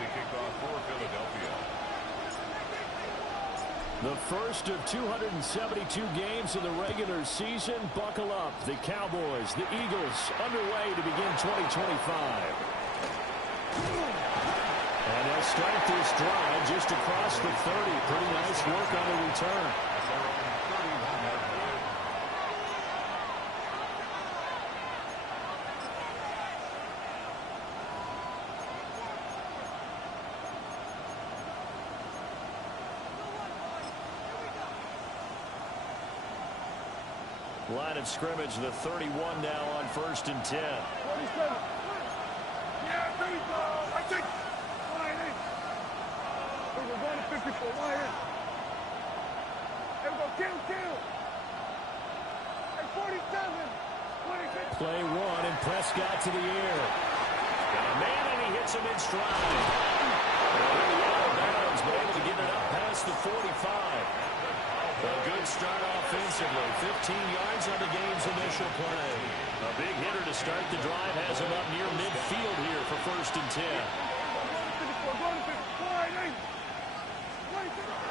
emergency kickoff for Philadelphia. The first of 272 games in the regular season. Buckle up. The Cowboys, the Eagles, underway to begin 2025. And they'll start this drive just across the 30. Pretty nice work on the return. Line of scrimmage, the 31 now on 1st and 10. 47. Yeah, there we go. I think. Line in. We're going to 54. Line in. There we go. Kill. At 47. 26. Play one, and Prescott to the air. Got a man, and he hits him in stride. Already out of bounds, but able to get it up past the 45. A good start offensively. 15 yards on the game's initial play. A big hitter to start the drive has him up near midfield here for 1st and 10.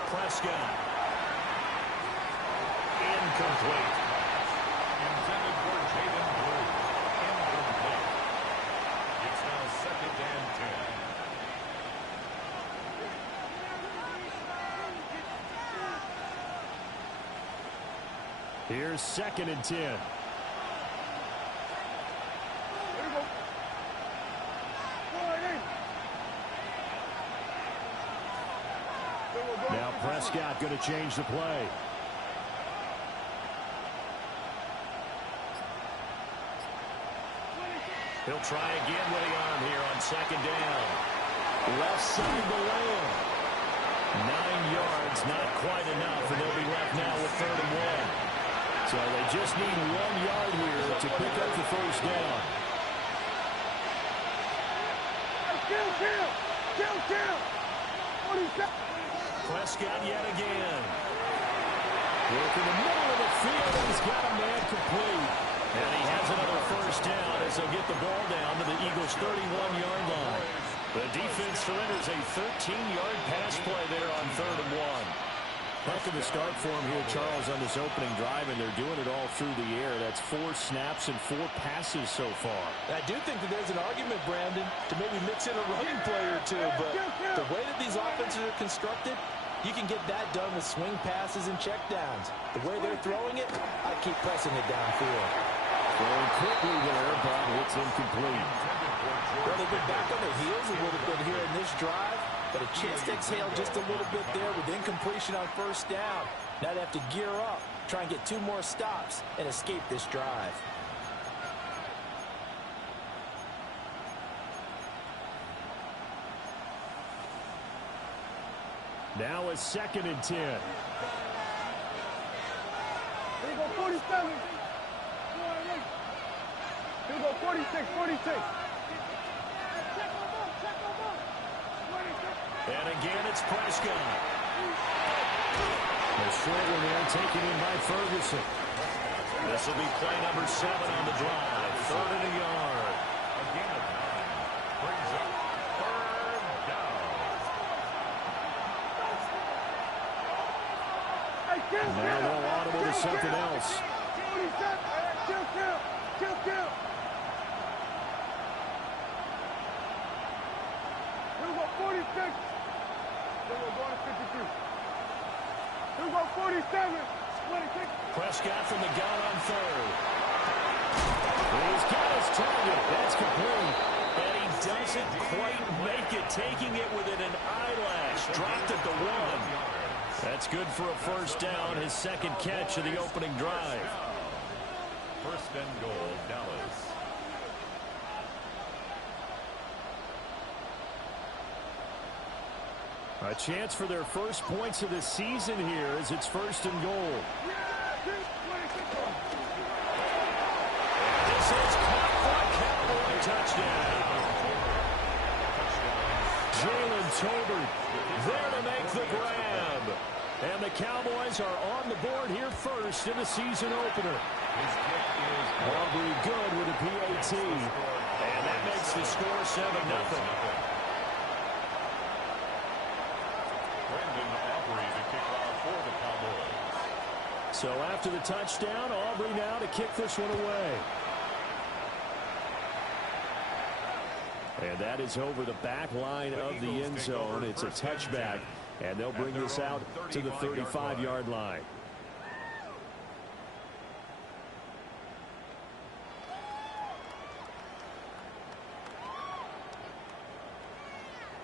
Prescott. Incomplete. Intended for Jaden Blue. Incomplete. It's now 2nd and 10. Here's 2nd and 10. Now Prescott going to change the play. He'll try again with the arm here on 2nd down. Left side to land. 9 yards, not quite enough, and they'll be left now with 3rd and 1. So they just need 1 yard here to pick up the 1st down. Kill. Prescott yet again. Work in the middle of the field, and he's got a man complete. And he has another 1st down as they'll get the ball down to the Eagles' 31-yard line. The defense surrenders a 13-yard pass play there on 3rd and 1. Heck of a start for him here, Charles, on this opening drive, and they're doing it all through the air. That's 4 snaps and 4 passes so far. I do think that there's an argument, Brandon, to maybe mix in a running play or two, but the way that these offenses are constructed, you can get that done with swing passes and checkdowns. The way they're throwing it, I keep pressing it downfield. Throwing quickly there, but it's incomplete. Well, they've been back on their heels a little bit here in this drive, but a chance to exhale just a little bit there with incompletion on 1st down. Now they have to gear up, try and get 2 more stops, and escape this drive. Now it's 2nd and 10. There you go, 47. Here we go, 46. And again, it's Prescott. The short one there taken in by Ferguson. This will be play number 7 on the drive. 3rd and a yard. Again of 9. Brings up 3rd down. Now they'll audible to something else. Kill. Here we go, 46. Then we're going to 53. Here we go, 47. 26. Prescott from the gun on 3rd. He's got his target. That's complete. And he doesn't quite make it, taking it within an eyelash. Dropped at the 1. That's good for a 1st down, his 2nd catch of the opening drive. 1st and goal, Dallas. A chance for their first points of the season here as it's 1st and goal. This is caught for a Cowboy touchdown. Jalen Tolbert there to make the grab. And the Cowboys are on the board here first in the season opener. Aubrey good with a PAT. And that makes the score 7-0. Brendan Aubrey to kick off for the Cowboys. So after the touchdown, Aubrey now to kick this one away. And that is over the back line of the end zone. It's a touchback, and they'll bring this out to the 35-yard line.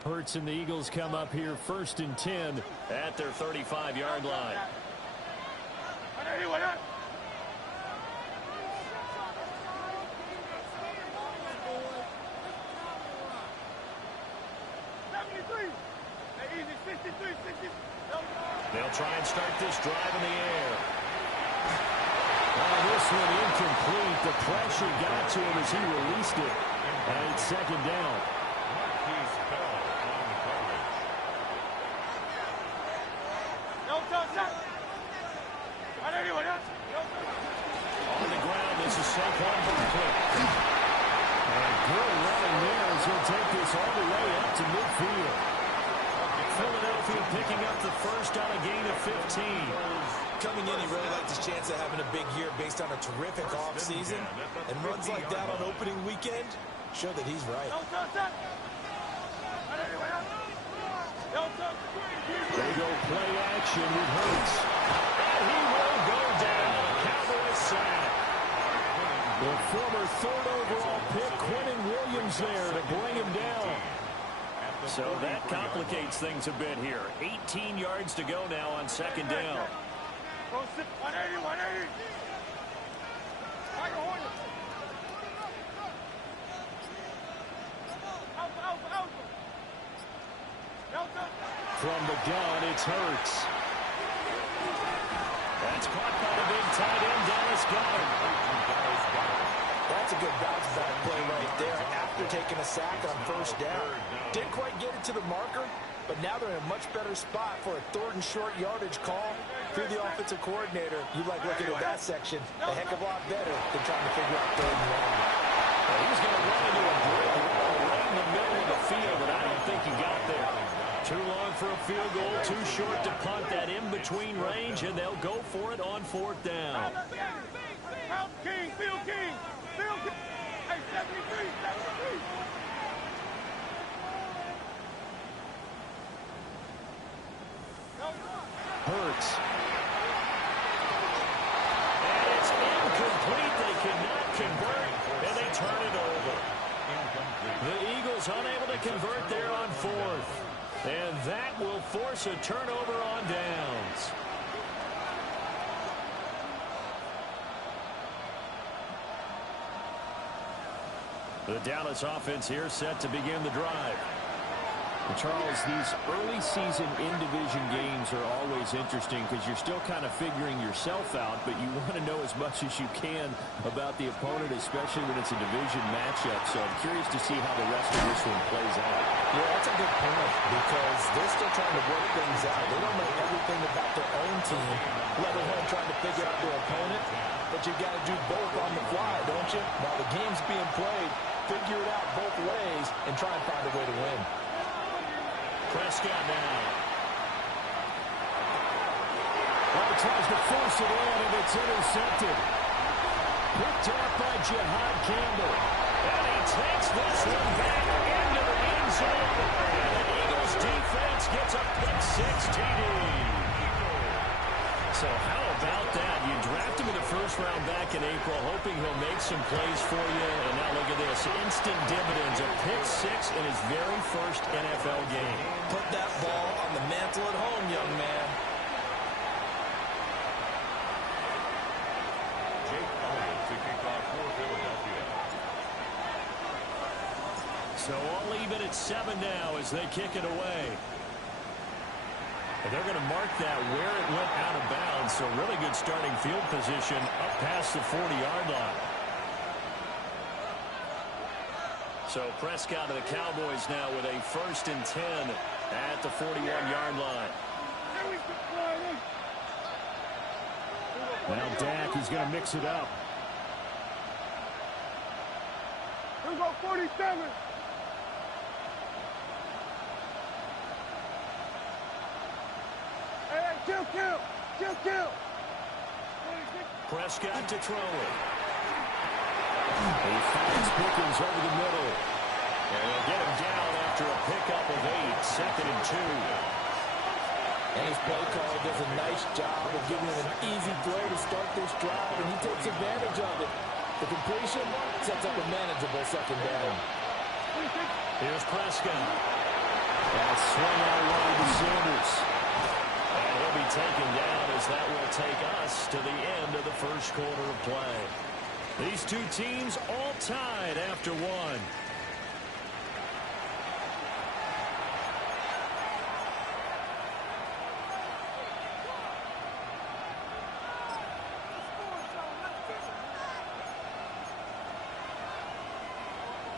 Hurts and the Eagles come up here 1st and 10 at their 35-yard line. They'll try and start this drive in the air. This one incomplete. The pressure got to him as he released it. And it's 2nd down. Marquise Bell on the coverage. On the ground, this is Saquon Barkley. And good running there as he'll take this all the way up to midfield. Philadelphia picking up the first on a gain of 15. Coming in, he really liked his chance of having a big year based on a terrific offseason. And runs like that on opening weekend show that he's right. They go play action with Hurts. And he will go down. Cowboys sack. The former 3rd overall pick, Quinnen Williams there to bring him down. So that complicates things a bit here. 18 yards to go now on 2nd down. From the gun, it's Hurts. That's caught by the big tight end, Dallas Goedert. That's a good bounce back play right there after taking a sack on 1st down. Didn't quite get it to the marker, but now they're in a much better spot for a 3rd and short yardage call. Through the offensive coordinator, you like looking at that section a heck of a lot better than trying to figure out 3rd and 1. Well, he's going to run into a brick wall right in the middle of the field, but I don't think he got there. Too long for a field goal, too short to punt that in-between range, and they'll go for it on 4th down. King, Phil King, Phil King. Hey, 73, 73. Hurts. And it's incomplete. They cannot convert, and they turn it over. The Eagles unable to convert there on 4th. And that will force a turnover on downs. The Dallas offense here set to begin the drive. Charles, these early season in-division games are always interesting because you're still kind of figuring yourself out, but you want to know as much as you can about the opponent, especially when it's a division matchup. So I'm curious to see how the rest of this one plays out. Yeah, that's a good point because they're still trying to work things out. They don't know everything about their own team, let alone trying to figure out their opponent. But you've got to do both on the fly, don't you? While the game's being played, figure it out both ways and try and find a way to win. Prescott now. Well, tries to force it in, and it's intercepted. Picked up by Jihad Campbell. And he takes this one back into the end zone. And the Eagles defense gets a pick-6 TD. So how about that? You draft him in the 1st round back in April, hoping he'll make some plays for you. And now look at this. Instant dividends. A pick-6 in his very 1st NFL game. Put that ball on the mantle at home, young man. Jake Elliott to kick off for Philadelphia. So all even at 7 now as they kick it away. And they're going to mark that where it went out of bounds. So really good starting field position up past the 40-yard line. So Prescott of the Cowboys now with a 1st and 10 at the 41-yard line. Now Dak is going to mix it up. Here we go, 47. Kill. Prescott to throw it. He finds Pickens over the middle. And they'll get him down after a pickup of 8, 2nd and 2. And his play caller does a nice job of giving him an easy throw to start this drive, and he takes advantage of it. The completion sets up a manageable 2nd down. Here's Prescott. That swing out wide to Sanders. And he'll be taken down as that will take us to the end of the first quarter of play. These two teams all tied after 1.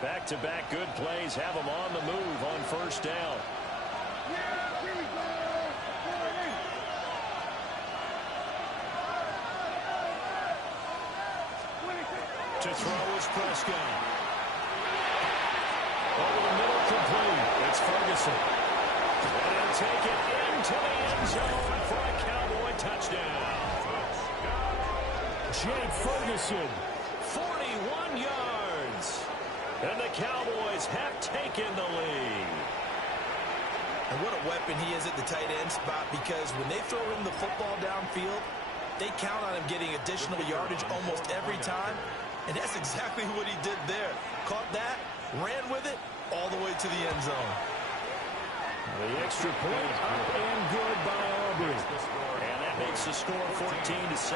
Back-to-back good plays have them on the move on 1st down. To throw is Prescott. Over the middle, complete. It's Ferguson. And he'll take it into the end zone for a Cowboy touchdown. Jake Ferguson, 41 yards. And the Cowboys have taken the lead. And what a weapon he is at the tight end spot, because when they throw him the football downfield, they count on him getting additional yardage almost every time. And that's exactly what he did there. Caught that, ran with it, all the way to the end zone. The extra point up and good by Aubrey. And that makes the score 14-7.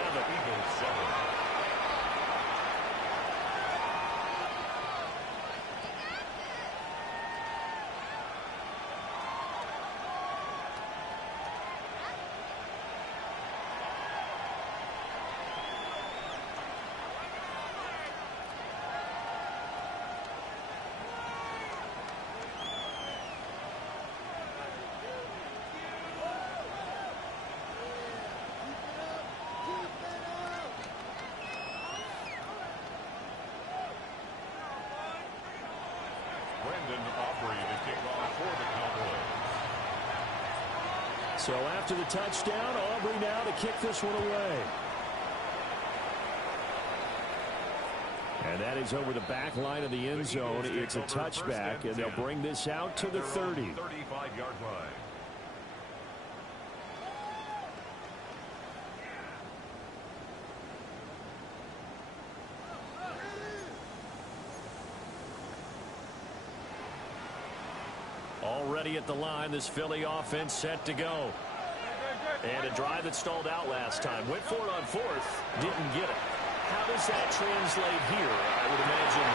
So after the touchdown, Aubrey now to kick this one away. And that is over the back line of the end zone. It's a touchback, and they'll bring this out to the 30. 35-yard line. Already at the line, this Philly offense set to go. And a drive that stalled out last time. Went for it on 4th, didn't get it. How does that translate here? I would imagine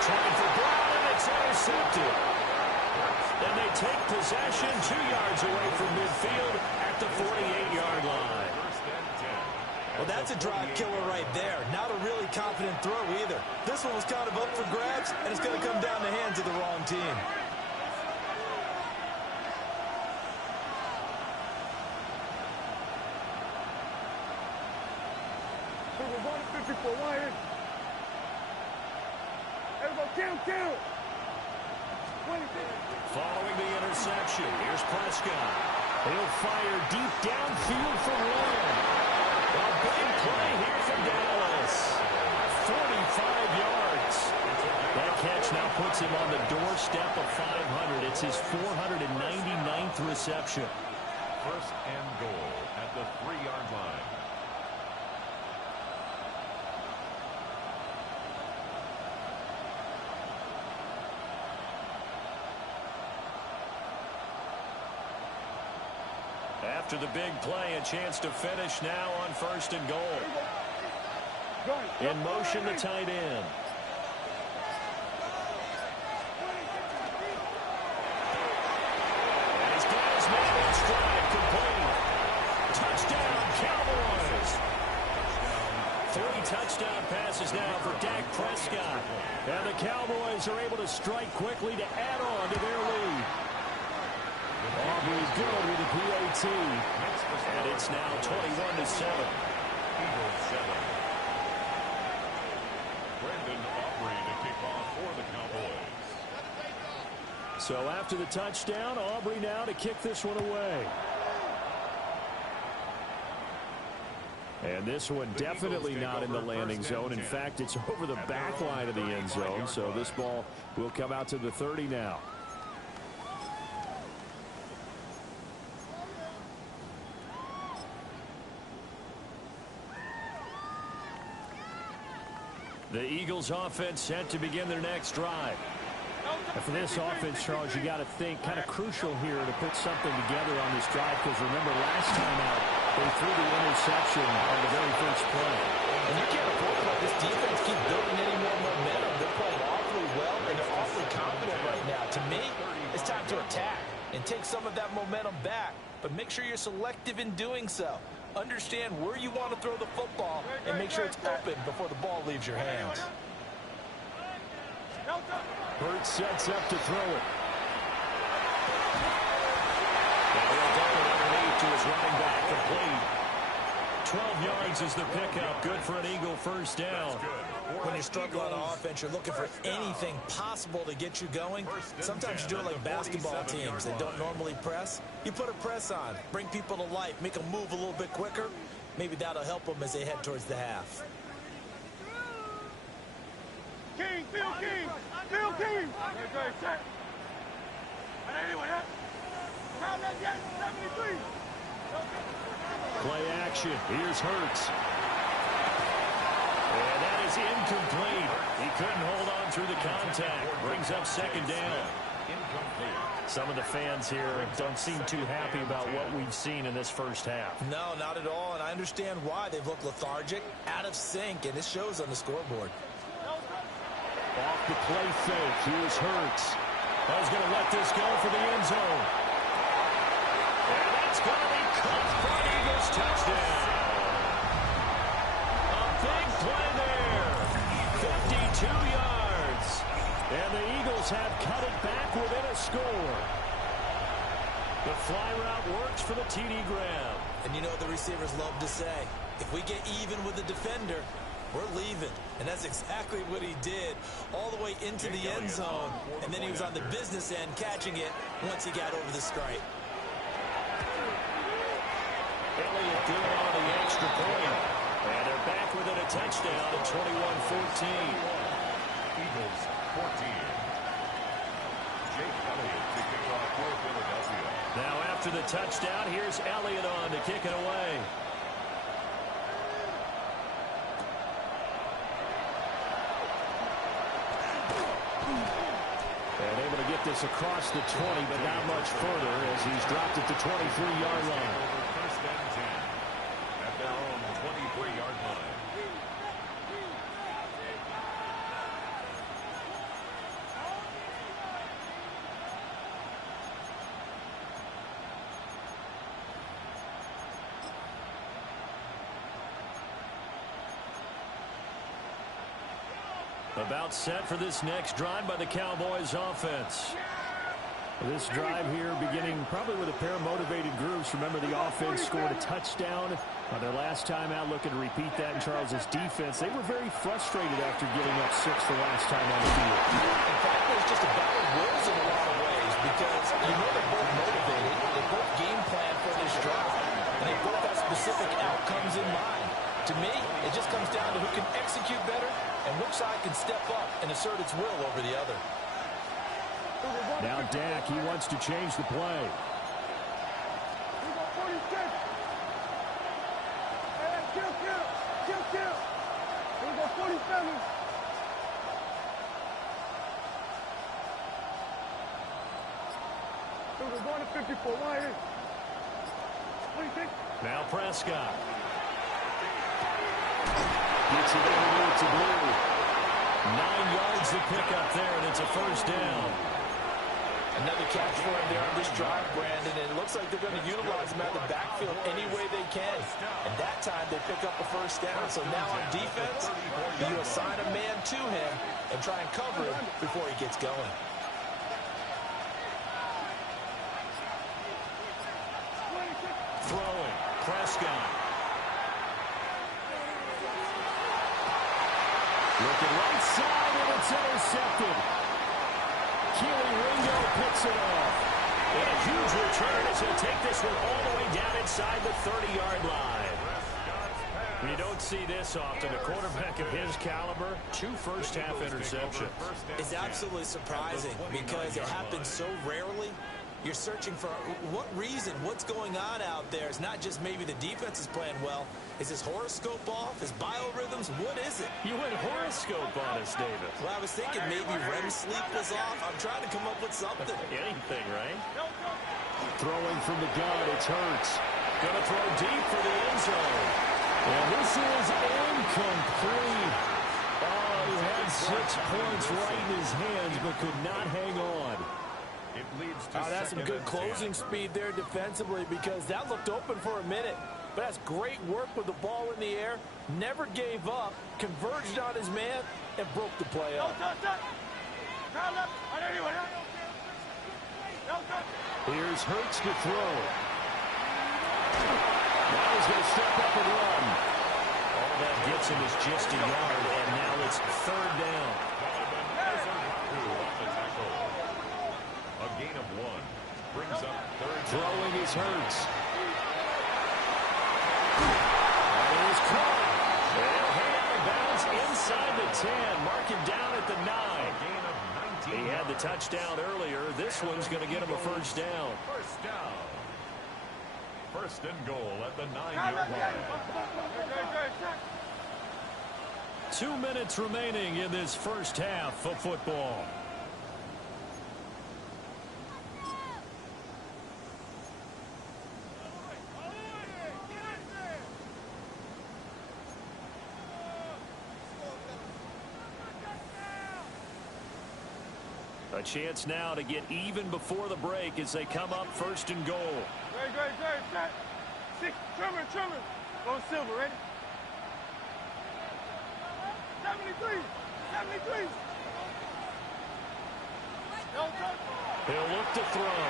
trying for Brown, and it's intercepted. Then they take possession 2 yards away from midfield at the 48-yard line. Well, that's a drive killer right there. Not a really confident throw either. This one was kind of up for grabs, and it's going to come down the hands of the wrong team. Following the interception, here's Prescott. He'll fire deep downfield for Lamb. A big play here for Dallas. 45 yards. That catch now puts him on the doorstep of 500. It's his 499th reception. 1st and goal at the 3-yard line. After the big play, a chance to finish now on 1st and goal. In motion, the tight end. And he's got his man in stride, complete. Touchdown, Cowboys. 3 touchdown passes now for Dak Prescott. And the Cowboys are able to strike quickly to add on to their lead. Aubrey's good with the PAT. And it's now 21-7. Eagles 7. Brandon Aubrey to kick off for the Cowboys. So after the touchdown, Aubrey now to kick this one away. And this one definitely not in the landing zone. In fact, it's over the back line of the end zone. So this ball will come out to the 30 now. The Eagles offense set to begin their next drive. And for this offense, Charles, you got to think kind of crucial here to put something together on this drive, because remember last time out they threw the interception on the very first play. And you can't afford to let this defense keep building any more momentum. They're playing awfully well, and they're awfully confident right now. To me, it's time to attack and take some of that momentum back, but make sure you're selective in doing so. Understand where you want to throw the football and make sure it's open before the ball leaves your hands. Burt sets up to throw it. Now he'll dump it underneath to his running back, complete. 12 yards is the pickup. Good for an Eagle first down. When you struggle on offense, you're looking for anything possible to get you going. Sometimes you do it like basketball teams that don't normally press. You put a press on, bring people to life, make them move a little bit quicker. Maybe that'll help them as they head towards the half. King, Bill King, Bill King. Okay, set. And anyway, round that yet, 73. Play action. Here's Hurts. And that is incomplete. He couldn't hold on through the contact. Brings up second down. Some of the fans here don't seem too happy about what we've seen in this first half. No, not at all, and I understand why. They've looked lethargic, out of sync, and it shows on the scoreboard. Off the play fake. Here's Hurts. He's going to let this go for the end zone. And that's going to be caught for an Eagles touchdown. A big play there. 52 yards. And the Eagles have cut it back within a score. The fly route works for the TD Graham. And you know what the receivers love to say? If we get even with the defender, we're leaving. And that's exactly what he did, all the way into the end zone. And then he was on the business end catching it once he got over the stripe. Elliott good on the extra point. And they're back within a touchdown at 21-14. Eagles 14. Jake Elliott to kick off for Philadelphia. Now after the touchdown, here's Elliott on to kick it away. And able to get this across the 20, but not much further as he's dropped at the 23-yard line. First and 10 at their own 23-yard line. About set for this next drive by the Cowboys offense. This drive here beginning probably with a pair of motivated groups. Remember, the offense scored a touchdown their last time out, looking to repeat that in Charles's defense. They were very frustrated after giving up 6 the last time on the field. In fact, there's just a battle of wills in a lot of ways because you know they're both motivated. They both game plan for this drive, and they both have specific outcomes in mind. To me, it just comes down to who can execute better and which side can step up and assert its will over the other. Now Dak, he wants to change the play. We got 46. Hey, kill. We got 47. Dude, we're going to 54. Why is? What do you think? Now Prescott. Gets it underneath to Blue. 9 yards to pick up there, and it's a first down. Another catch for him there on this drive, Brandon. And it looks like they're going to utilize him out of the backfield any way they can. And that time they pick up a first down. So now on defense, you assign a man to him and try and cover him before he gets going. Throwing. Prescott. Looking right side, and it's intercepted. Keely Ringo picks it off. And a huge return as he'll take this one all the way down inside the 30-yard line. Prescott's pass You don't see this often. A quarterback of his caliber, 2 first-half interceptions. It's absolutely surprising because it happens so rarely. You're searching for what reason, what's going on out there. It's not just maybe the defense is playing well. Is his horoscope off? His biorhythms? What is it? You went horoscope on us, David. Well, I was thinking maybe REM sleep was off. I'm trying to come up with something. Anything, right? Throwing from the gun, it's Hurts. Going to throw deep for the end zone. And this is incomplete. Oh, he had 6 points right in his hands, but could not hang on. It leads to that's some good closing speed there defensively because that looked open for a minute. But that's great work with the ball in the air. Never gave up, converged on his man, and broke the play up. Here's Hurts to throw. Now he's going to step up and run. All that gets him is just a yard, and now it's 3rd down. A gain of 1 brings up 3rd. Throwing is Hurts. That is caught. They'll head out of bounds inside the 10. Mark him down at the 9. Gain of 19. He had the touchdown earlier. This one's going to get him a 1st down. 1st down. 1st and goal at the 9-yard line. 2 minutes remaining in this first half of football. A chance now to get even before the break as they come up 1st and goal. Great. 6, Truman. Going silver, ready? 73. He'll look to throw.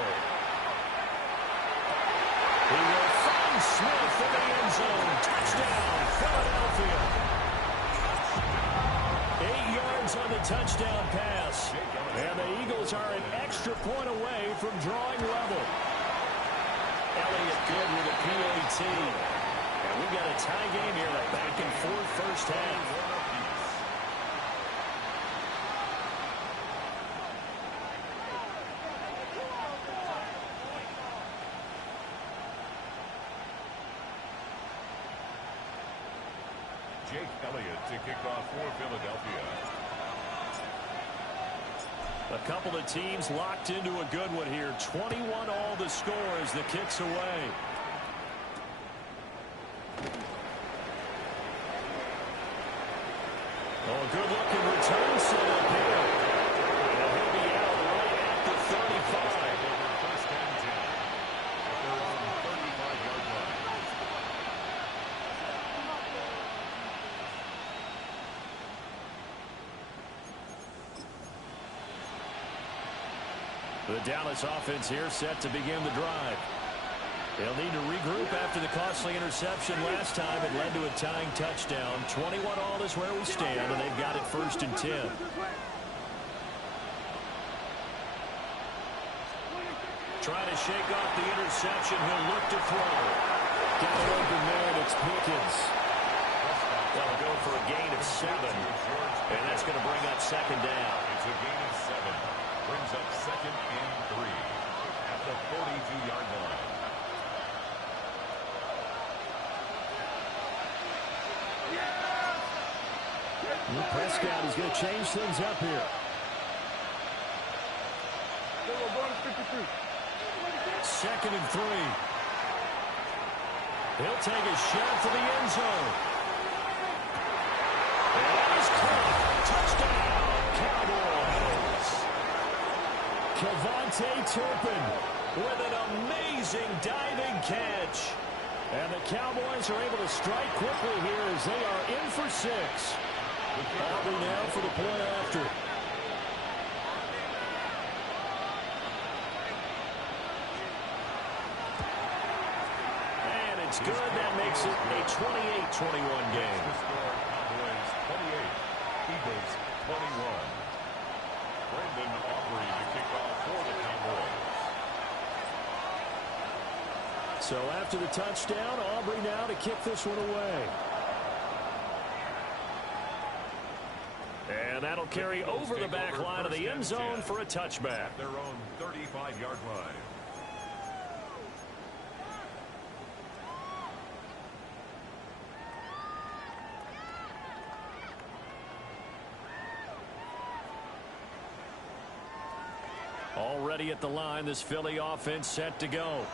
He will find Smith in the end zone. Touchdown, Philadelphia. 8 yards on the touchdown pass. And the Eagles are an extra point away from drawing level. Elliott good with a PAT. And we've got a tie game here, a back-and-forth first half. Jake Elliott to kick off for Philadelphia. A couple of teams locked into a good one here. 21 all the score as the kick's away. Oh, good looking return set up here. And he'll be out right at the 35. 1st and 10. They're on the 35-yard line. The Dallas offense here set to begin the drive. They'll need to regroup after the costly interception last time. It led to a tying touchdown. 21 all is where we stand, and they've got it 1st and 10. Trying to shake off the interception. He'll look to throw. Got it open there, and it's Pickens. They'll go for a gain of 7, and that's going to bring up 2nd down. It's a gain of 7. Brings up 2nd and 3 at the 42-yard line. Prescott is going to change things up here. We're going to 53. 2nd and 3. He'll take a shot for the end zone. And that is caught. Touchdown, Cowboys. Kevontae Turpin with an amazing diving catch. And the Cowboys are able to strike quickly here as they are in for 6. Aubrey now for the play after. And it's good. That makes it a 28-21 game. The score, Cowboys 28, Eagles 21. Brandon Aubrey to kick off for the Cowboys. So after the touchdown, Aubrey now to kick this one away. They'll carry over the back line of the end zone for a touchback. Their own 35-yard line. Already at the line, this Philly offense set to go.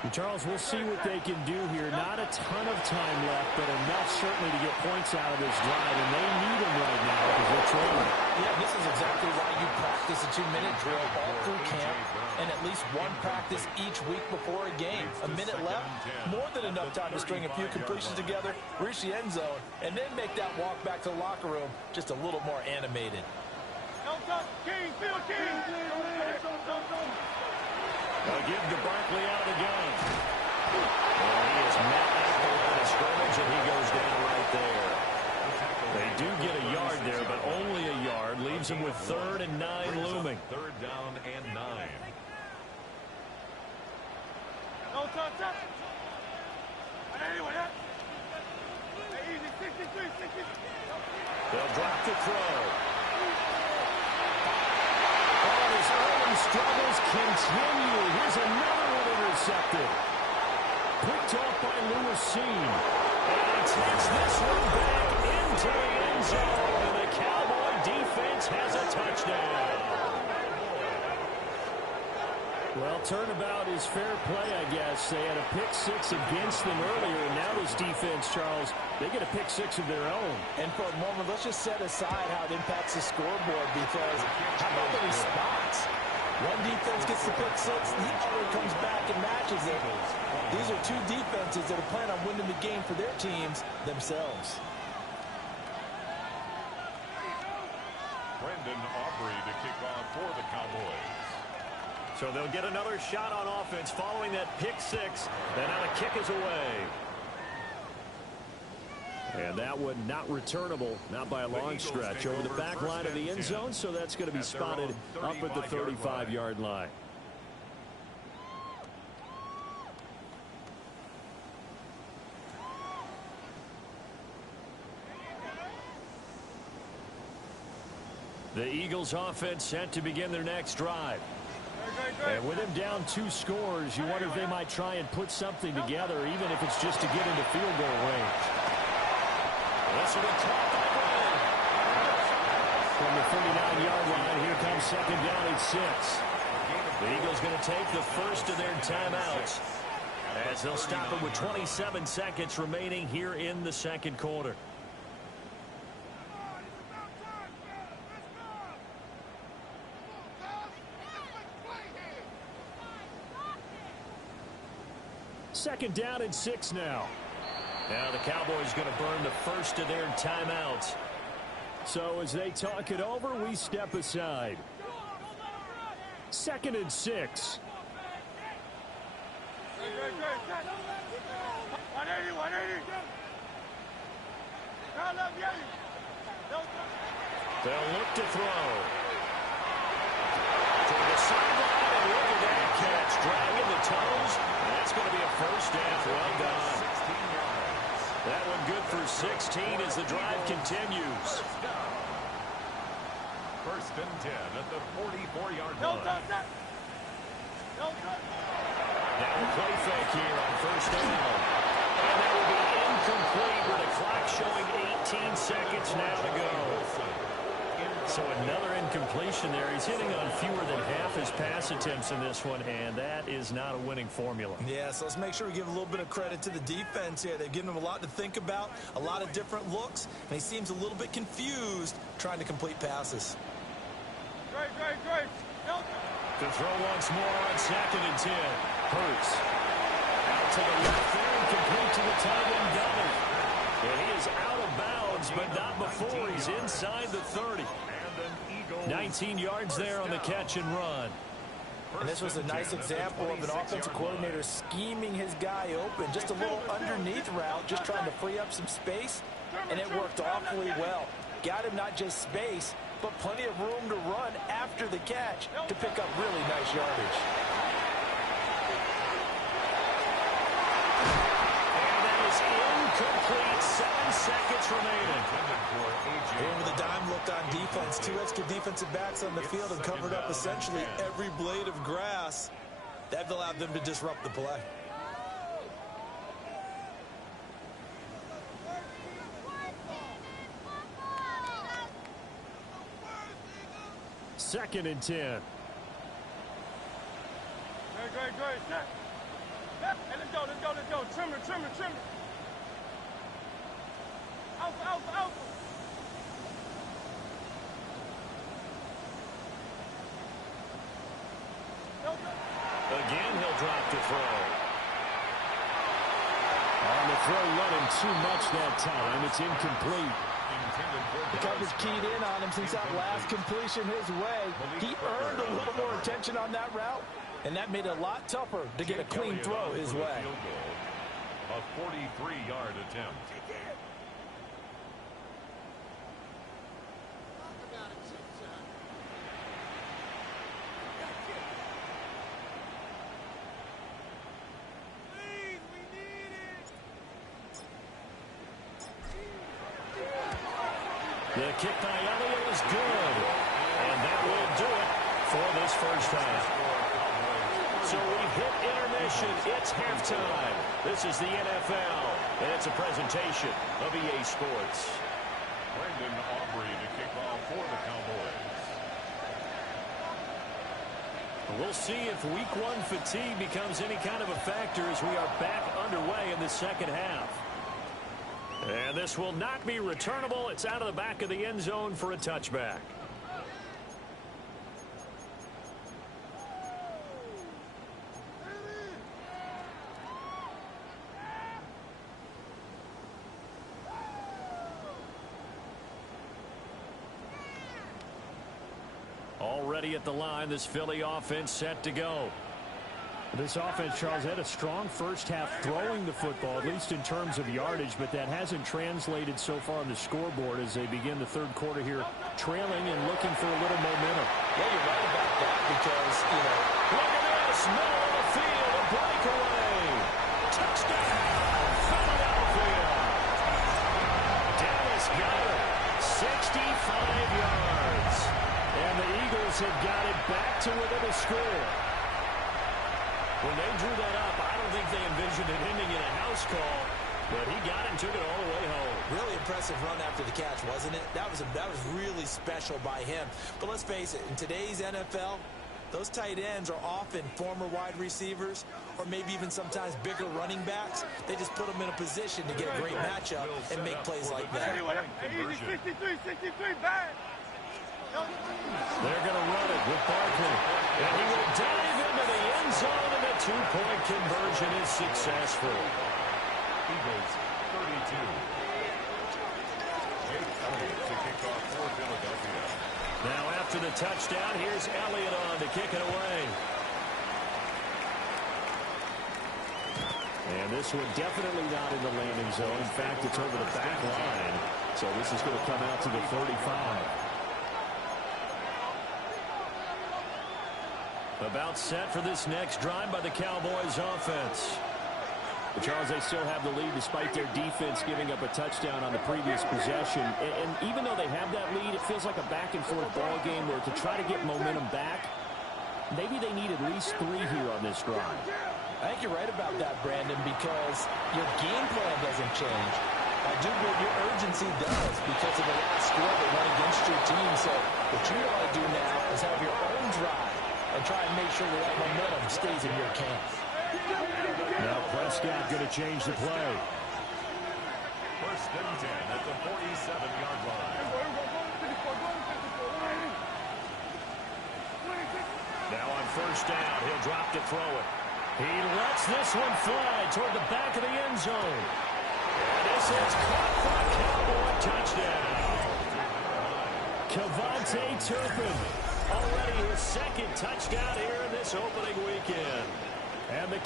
And Charles, we'll see what they can do here. Not a ton of time left, but enough certainly to get points out of this drive, and they need them right now because they're trailing. Yeah, this is exactly why you practice a 2-minute drill all through camp and at least one practice each week before a game. A minute left, more than enough time to string a few completions together, reach the end zone, and then make that walk back to the locker room just a little more animated. King, Phil King. They'll give to Barkley out of the gun. And he is met at the line of scrimmage, and he goes down right there. They do get a yard there, but only a yard. Leaves him with 3rd and 9 looming. 3rd down and 9. No touch. Anyway, easy, 63. They'll drop the throw. His early struggles continue. Here's another one intercepted. Picked off by Lewis Cine. And he takes this one back into the end zone. And the Cowboy defense has a touchdown. Well, turnabout is fair play, I guess. They had a pick 6 against them earlier, and now this defense, Charles, they get a pick 6 of their own. And for a moment, let's just set aside how it impacts the scoreboard, because how about the response? One defense gets the pick 6, the other comes back and matches it. These are two defenses that are planning on winning the game for their teams themselves. Brendan Aubrey to kick off for the Cowboys. So they'll get another shot on offense following that pick 6. And now the kick is away. And that one not returnable, not by a long stretch, over the back line of the end zone, so that's going to be spotted up at the 35-yard line. The Eagles offense set to begin their next drive. And with him down 2 scores, you wonder if they might try and put something together, even if it's just to get into field goal range. This will be caught by Brown. From the 39-yard line, here comes 2nd down and 6. The Eagles going to take the first of their timeouts as they'll stop it with 27 seconds remaining here in the second quarter. Second down and 6 now. Now the Cowboys going to burn the first of their timeouts. So as they talk it over, we step aside. 2nd and 6. 180. They'll look to throw. To the sideline, and look at that catch. Dragging the toes. And that's going to be a first down. Well done. That one good for 16 as the drive continues. 1st and 10 at the 44-yard line. Now a play fake here on 1st down. And that will be incomplete with the clock showing 18 seconds now to go. So another incompletion there. He's hitting on fewer than half his pass attempts in this one, and that is not a winning formula. Yeah, so let's make sure we give a little bit of credit to the defense here. They've given him a lot to think about, a lot of different looks, and he seems a little bit confused trying to complete passes. Great. To throw once more on 2nd and 10. Hurts. Out to the left there and complete to the tight end Gunner. And he is out of bounds, but not before he's inside the 30. 19 yards there on the catch and run. And this was a nice example of an offensive coordinator scheming his guy open. Just a little underneath route, just trying to free up some space, and it worked awfully well. Got him not just space, but plenty of room to run after the catch to pick up really nice yardage. And that is incomplete. 7 seconds remaining. And with a dime looked on defense, 2 extra defensive backs on the field and covered up essentially every blade of grass. That allowed them to disrupt the play. Second and 10. Great. Set. Hey, let's go. Trimmer. Alpha. Again, he'll drop the throw. On the throw, running too much that time. It's incomplete. The coverage keyed in on him since that last completion his way. He earned a little more attention on that route, and that made it a lot tougher to get a clean throw his way. A 43-yard attempt. The kick by Elliott is good. And that will do it for this first half. So we hit intermission. It's halftime. This is the NFL, and it's a presentation of EA Sports. Brandon Aubrey to kick off for the Cowboys. We'll see if week 1 fatigue becomes any kind of a factor as we are back underway in the second half. And this will not be returnable. It's out of the back of the end zone for a touchback. Already at the line, this Philly offense set to go. This offense, Charles, had a strong first half throwing the football, at least in terms of yardage, but that hasn't translated so far on the scoreboard as they begin the third quarter here, trailing and looking for a little momentum. Yeah, you're right about that because, Look at this, middle of the field, a breakaway. Touchdown, Philadelphia. Dallas Goedert, 65 yards. And the Eagles have got it back to within a score. When they drew that up, I don't think they envisioned it ending in a house call, but he got it and took it all the way home. really impressive run after the catch, wasn't it? That was really special by him. But let's face it, in today's NFL, those tight ends are often former wide receivers or maybe even sometimes bigger running backs. They just put them in a position to get a great matchup and make plays like that. Easy, 63, bad. They're going to run it with Barkley. And he will dive into the end zone, and the two-point conversion is successful. Eagles 32. Jake Elliott to kick off for Philadelphia. Now after the touchdown, here's Elliott on to kick it away. And this one definitely not in the landing zone. In fact, it's over the back line. So this is going to come out to the 35. About set for this next drive by the Cowboys offense. But Charles, they still have the lead despite their defense giving up a touchdown on the previous possession. And even though they have that lead, it feels like a back-and-forth ball game where to try to get momentum back, maybe they need at least 3 here on this drive. I think you're right about that, Brandon, because your game plan doesn't change. I do believe your urgency does because of the last score that went against your team. So what you want to do now is have your own drive and try and make sure that momentum stays in your camp. Now Prescott going to change the play. First and 10 at the 47-yard line. Now on first down, he'll drop to throw it. He lets this one fly toward the back of the end zone. And this is caught for a Cowboy touchdown. KaVontae Turpin, already his second touchdown here in this opening weekend. And the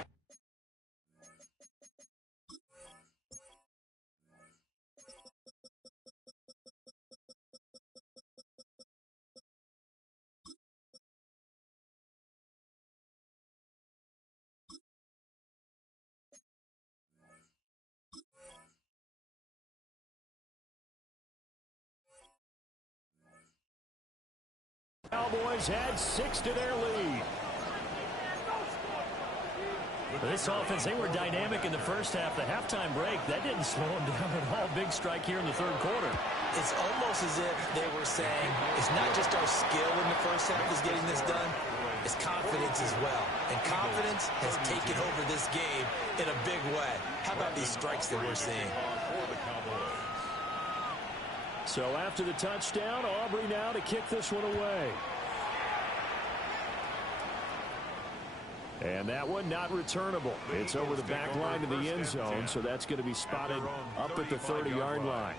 Cowboys add 6 to their lead. This offense, they were dynamic in the first half. The halftime break, that didn't slow them down at all. Big strike here in the third quarter. It's almost as if they were saying, it's not just our skill in the first half is getting this done, it's confidence as well. And confidence has taken over this game in a big way. How about these strikes that we're seeing? So after the touchdown, Aubrey now to kick this one away. And that one not returnable. It's over the back line of the end zone, so that's going to be spotted up at the 30-yard line.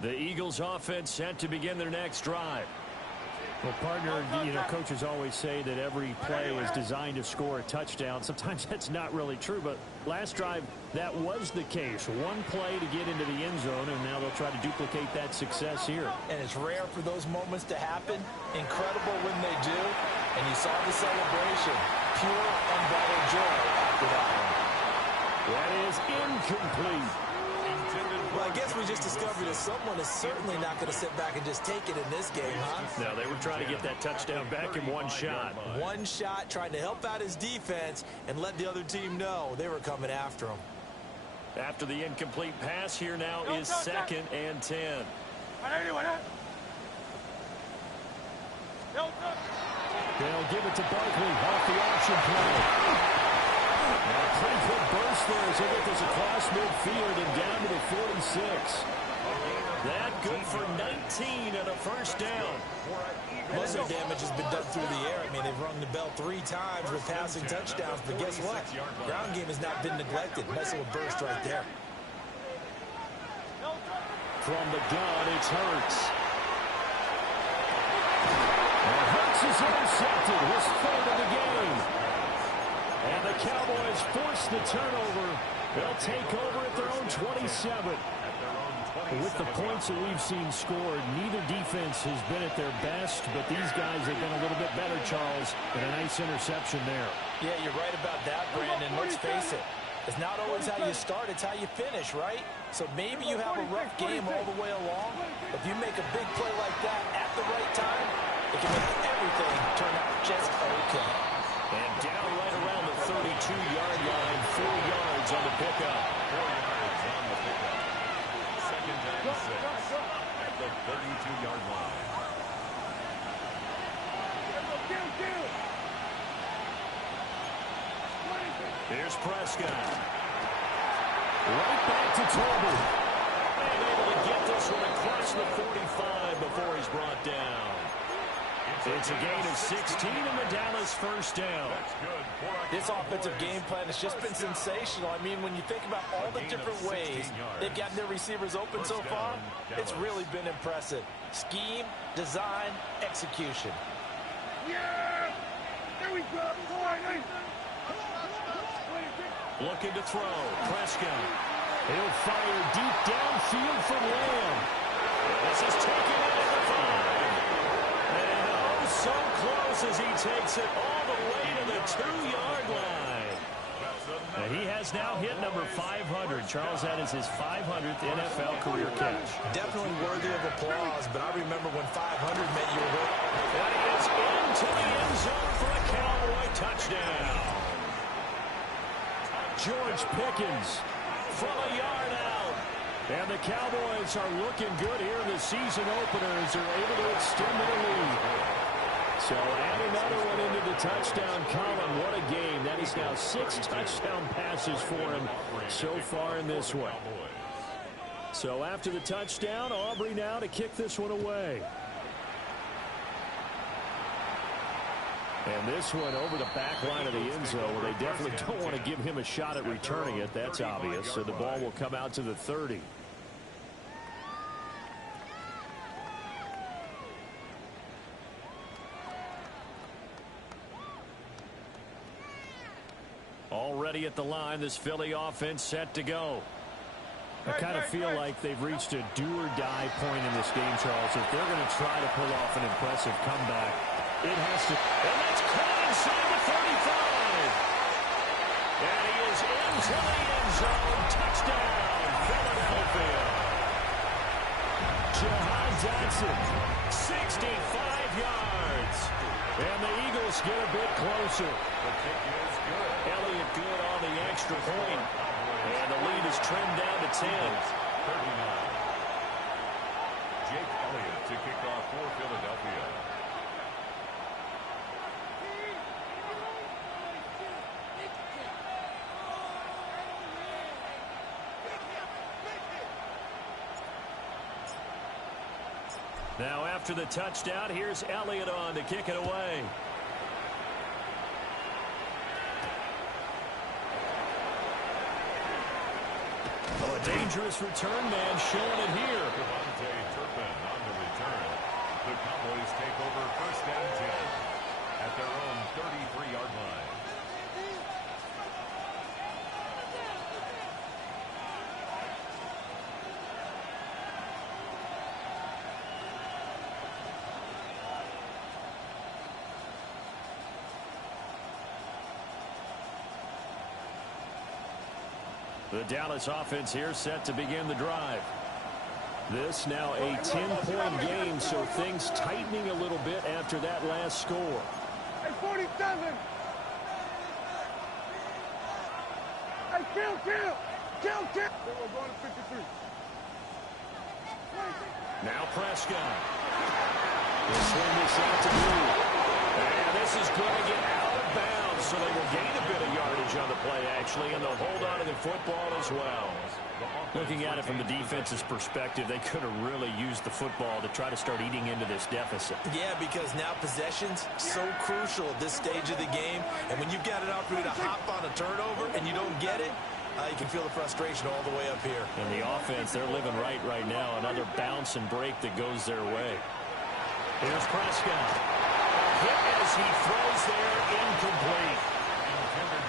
The Eagles offense set to begin their next drive. Well, partner, coaches always say that every play is designed to score a touchdown. Sometimes that's not really true, but last drive, that was the case. One play to get into the end zone, and now they'll try to duplicate that success here. And it's rare for those moments to happen. Incredible when they do. And you saw the celebration. Pure, unbridled joy after that one. That is incomplete. Well, I guess we just discovered that someone is certainly not going to sit back and just take it in this game, huh? No, they were trying to get that touchdown back in one shot. One shot, trying to help out his defense and let the other team know they were coming after him. After the incomplete pass, here now is 2nd and 10. They'll give it to Barkley off the option play. And a pretty good burst there as they get this across midfield and down to the 46. That good for 19 and a first down. Most of the damage has been done through the air. I mean, they've rung the bell 3 times with passing touchdowns, but guess what? Ground game has not been neglected. Messing with burst right there. From the gun, it's Hurts. And Hurts is intercepted, his 3rd of the game. And the Cowboys force the turnover. They'll take over at their own 27. With the points that we've seen scored, neither defense has been at their best, but these guys have been a little bit better, Charles, and a nice interception there. Yeah, you're right about that, Brandon. Let's face it. It's not always how you start, it's how you finish, right? So maybe you have a rough game all the way along. If you make a big play like that at the right time, it can make everything turn out just okay. And down right around the 32-yard line, 4 yards on the pickup. 4 yards on the pickup. 2nd and 6 at the 32-yard line. Here's Prescott. Right back to Tolbert. And able to get this one across the 45 before he's brought down. It's a gain of 16 and the Dallas first down. This offensive game plan has just been sensational. I mean, when you think about all the different ways they've gotten their receivers open so far, it's really been impressive. Scheme, design, execution. Yeah! There we go! Looking to throw. Prescott. He'll fire deep downfield from Lamb. This is taken in at the 5. And oh, so close as he takes it all the way to the 2-yard line. And he has now hit number 500. Charles, that is his 500th NFL career catch. Definitely worthy of applause, but I remember when 500 meant you were hurt. And he is into the end zone for a Cowboy touchdown. George Pickens from a yard out. And the Cowboys are looking good here in the season opener as they're able to extend their lead. So add another one into the touchdown column. What a game. That is now 6 touchdown passes for him so far in this one. So after the touchdown, Aubrey now to kick this one away. And this one over the back line of the end zone. Well, they definitely don't want to give him a shot at returning it. That's obvious. So the ball will come out to the 30. Already at the line, this Philly offense set to go. I kind of feel like they've reached a do-or-die point in this game, Charles. If they're going to try to pull off an impressive comeback, it has to. And that's caught inside the 35. to the end zone. Touchdown, Philadelphia. Jahan Dotson, 65 yards. And the Eagles get a bit closer. The kick is good. Elliott good on the extra point. And the lead is trimmed down to 10. 39. Jake Elliott to kick off for Philadelphia. Now after the touchdown, here's Elliott on to kick it away. Oh, a dangerous return man showing it here. Devontae Turpin on the return. The Cowboys take over first and 10 at their own 33-yard line. The Dallas offense here set to begin the drive. This now a 10-point game, so things tightening a little bit after that last score. Hey, 47. Hey, kill. We're going to 53. Now Prescott. They'll swing this out to Blue. And this is going to get out of bounds, so they will gain a bit of yardage on the play, actually, and they'll hold on to the football as well. Looking at it from the defense's perspective, they could have really used the football to try to start eating into this deficit. Yeah, because now possession's so crucial at this stage of the game. And when you've got an opportunity to hop on a turnover and you don't get it, you can feel the frustration all the way up here. And the offense, they're living right now. Another bounce and break that goes their way. Here's Prescott. Hit as he throws there, incomplete.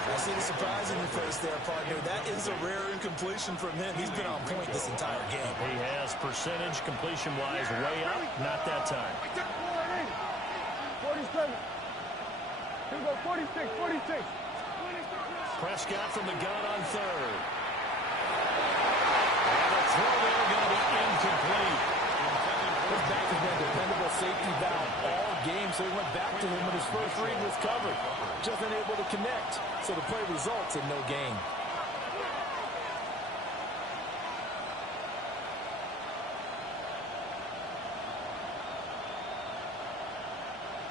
I see the surprise in your face there, partner. That is a rare incompletion from him. He's been on point this entire game. He has percentage completion-wise way up. Not that time. 47. Here we go, 46. Prescott from the gun on third. And the throw there going to be incomplete. His back has been a dependable safety valve all game, so he went back to him when his first read was covered. Just unable to connect, so the play results in no gain.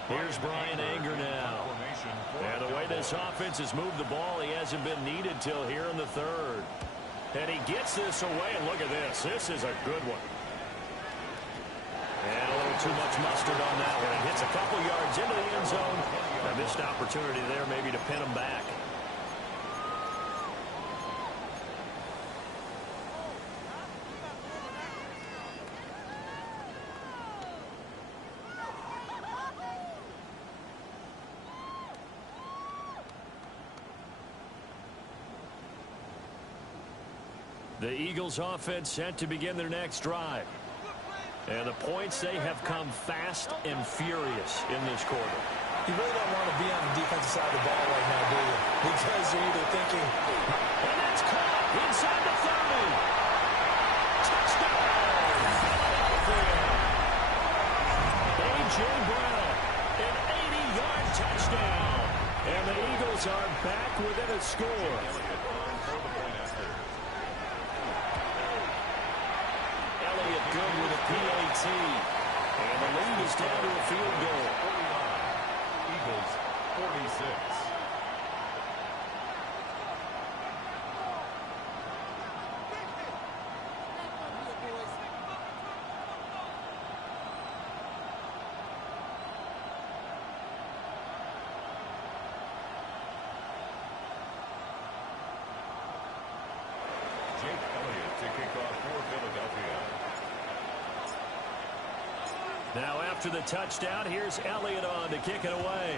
Here's Brian Anger now. And the way this offense has moved the ball, he hasn't been needed till here in the third. And he gets this away, and look at this. This is a good one. And a little too much mustard on that one. It hits a couple yards into the end zone. A missed opportunity there maybe to pin him back. The Eagles offense set to begin their next drive. And the points, they have come fast and furious in this quarter. You really don't want to be on the defensive side of the ball right now, do you? Because you're either thinking, and that's caught inside the 30. Touchdown, Philadelphia. A.J. Brown, an 80-yard touchdown. And the Eagles are back within a score. Elliott good with a PAT. And the lead is down to a field goal. Eagles 46. Jake Elliott to kick off for Philadelphia. Now after the touchdown, here's Elliott on to kick it away.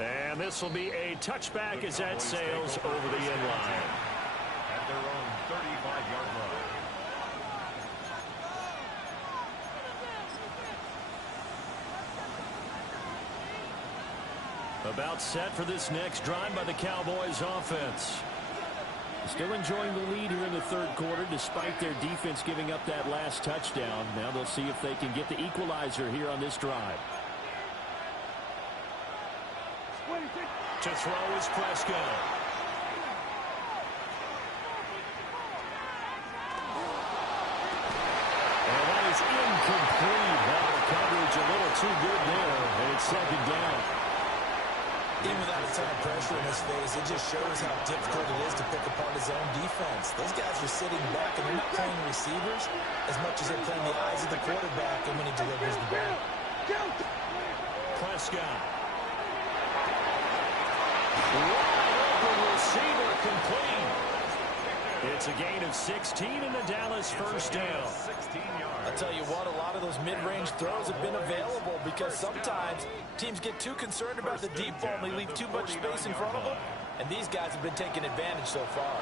And this will be a touchback as that sails over the end line. At their own 35-yard line. About set for this next drive by the Cowboys offense. Still enjoying the lead here in the third quarter despite their defense giving up that last touchdown. Now they'll see if they can get the equalizer here on this drive. To throw is Prescott. And that is incomplete. Well, coverage a little too good there, and it's second down. Even without a ton of pressure in his face, it just shows how difficult it is to pick apart his own defense. Those guys are sitting back, and they're not playing receivers as much as they're playing the eyes of the quarterback and when he delivers the ball. Prescott. Wide open receiver complete. It's a gain of 16 in the Dallas first down. I tell you what, a lot of those mid-range throws have been available because sometimes teams get too concerned about the deep ball and they leave too much space in front of them. And these guys have been taking advantage so far.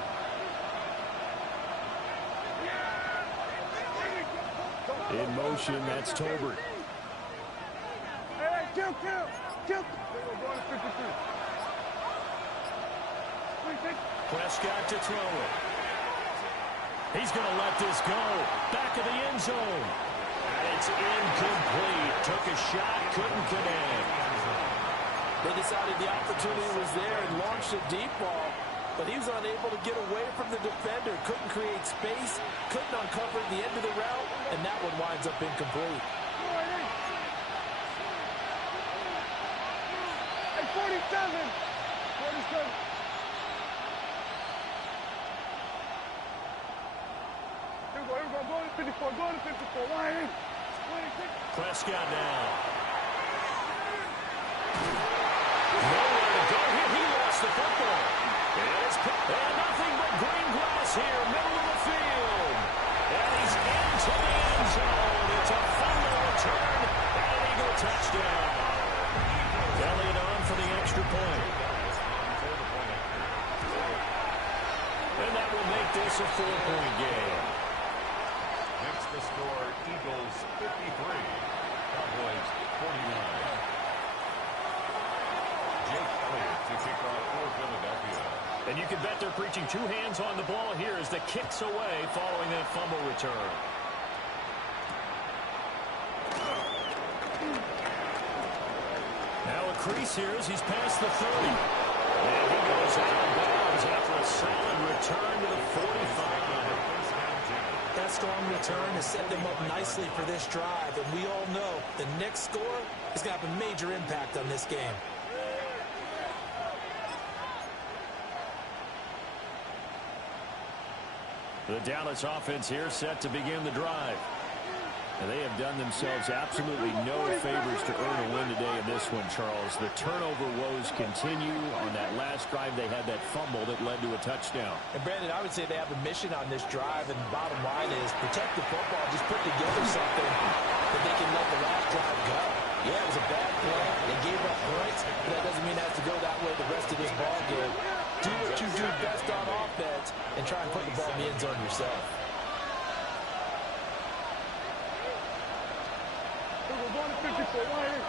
In motion, that's Tolbert. Hey, kill. Prescott to throw it. He's going to let this go. Back of the end zone. And it's incomplete. Took a shot, couldn't connect. They decided the opportunity was there and launched a deep ball, but he was unable to get away from the defender. Couldn't create space, couldn't uncover the end of the route, and that one winds up incomplete. Hey, 47. Here we go, go to 54, wide in. Prescott now. Nowhere to go here. He lost the football. And nothing but green grass here, middle of the field. And he's into the end zone. It's a fumble return and an Eagle touchdown. Elliott on for the extra point. And that will make this a 4-point game. Next to score, Eagles 53, Cowboys 49. Jake Elliott to kick off for Philadelphia. And you can bet they're preaching two hands on the ball here as the kick's away following that fumble return. Now a crease here as he's past the 30. And he goes out of bounds after a solid return to the 45. That strong return has set them up nicely for this drive, and we all know the next score is going to have a major impact on this game. The Dallas offense here set to begin the drive. And they have done themselves absolutely no favors to earn a win today in this one, Charles. The turnover woes continue. On that last drive, they had that fumble that led to a touchdown. And, Brandon, I would say they have a mission on this drive, and the bottom line is protect the football. Just put together something that they can let the last drive go. Yeah, it was a bad play. They gave up points, but that doesn't mean it has to go that way the rest of this ball game. Do what you do best on offense and try and put the ball in the end zone yourself. We're going to 54, wide in.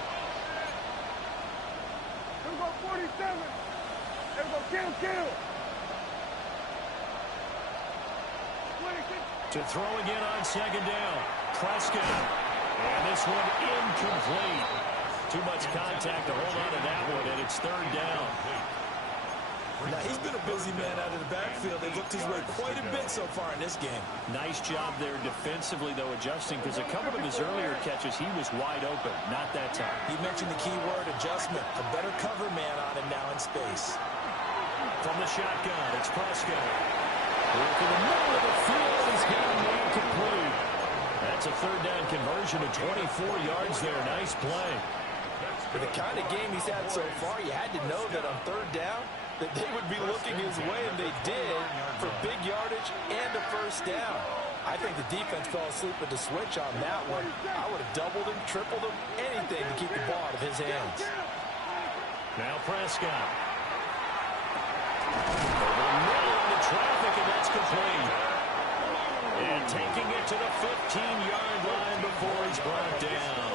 Here we go, 47. Here we go, kill. 26. To throw again on second down. Prescott. And this one incomplete. Too much contact to hold on to that one, and it's third down. Now, he's been a busy man out of the backfield. They've looked his way quite a bit so far in this game. Nice job there defensively, though, adjusting, because a couple of his earlier catches, he was wide open. Not that time. He mentioned the key word, adjustment. A better cover man on him now in space. From the shotgun, it's Prescott. Working the middle of the field. He's got him incomplete. That's a third down conversion to 24 yards there. Nice play. For the kind of game he's had so far, you had to know that on third down, that they would be looking his way, and they did, for big yardage and a first down. I think the defense fell asleep at the switch on that one. I would have doubled him, tripled him, anything to keep the ball out of his hands. Now Prescott. Over the middle of the traffic, and that's complete. And taking it to the 15-yard line before he's brought down.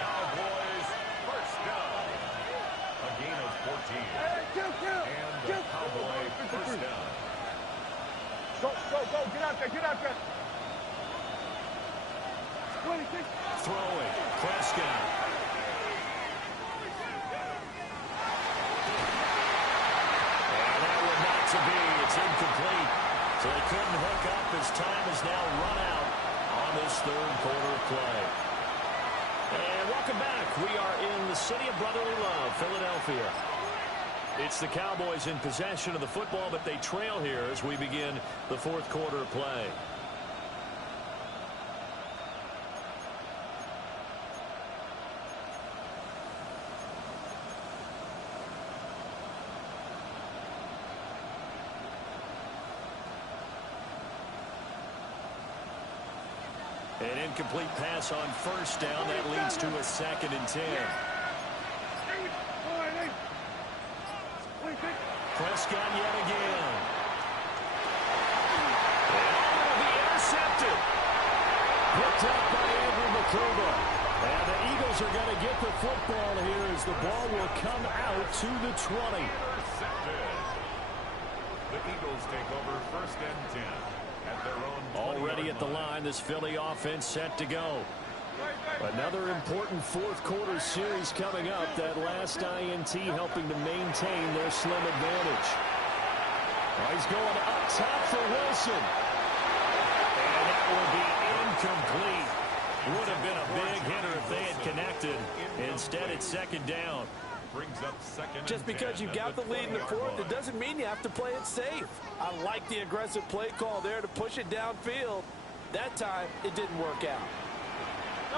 Cowboys first down. up as time is now run out on this third quarter of play. And welcome back. We are in the city of brotherly love, Philadelphia. It's the Cowboys in possession of the football, but they trail here as we begin the fourth quarter of play. An incomplete pass on first down. That leads to a 2nd and 10. Prescott yet again. And it'll be intercepted. Picked up by Andrew McCurva. And the Eagles are going to get the football here as the ball will come out to the 20. Intercepted. The Eagles take over 1st and 10. At their own Already at the line, this Philly offense set to go. Another important fourth quarter series coming up. That last INT helping to maintain their slim advantage. He's going up top for Wilson. And that will be incomplete. Would have been a big hitter if they had connected. Instead, it's 2nd down. Brings up 2nd. Just because you got the lead in the fourth, it doesn't mean you have to play it safe. I like the aggressive play call there to push it downfield. That time, it didn't work out. A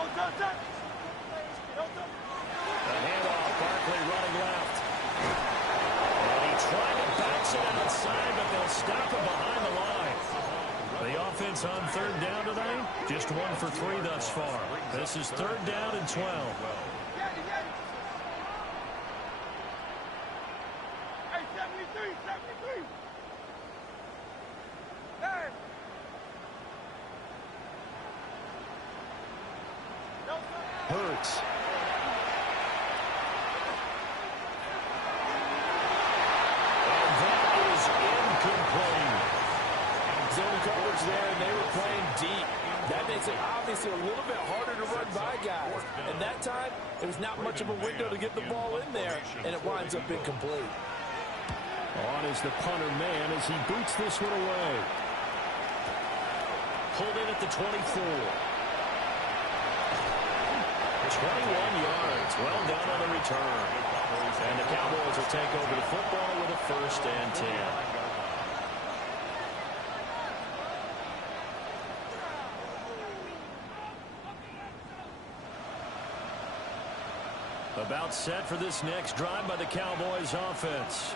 handoff, Barkley running left. And he tried to bounce it outside, but they'll stop him behind the line. The offense on 3rd down tonight, just 1 for 3 thus far. This is 3rd down and 12. Hurts. And that is incomplete. Zone coverage there, and they were playing deep. That makes it obviously a little bit harder to run by guys. And that time, it was not much of a window to get the ball in there, and it winds up incomplete. On is the punter man as he boots this one away. Pulled in at the 24. 21 yards. Well done on the return. And the Cowboys will take over the football with a 1st and 10. About set for this next drive by the Cowboys offense.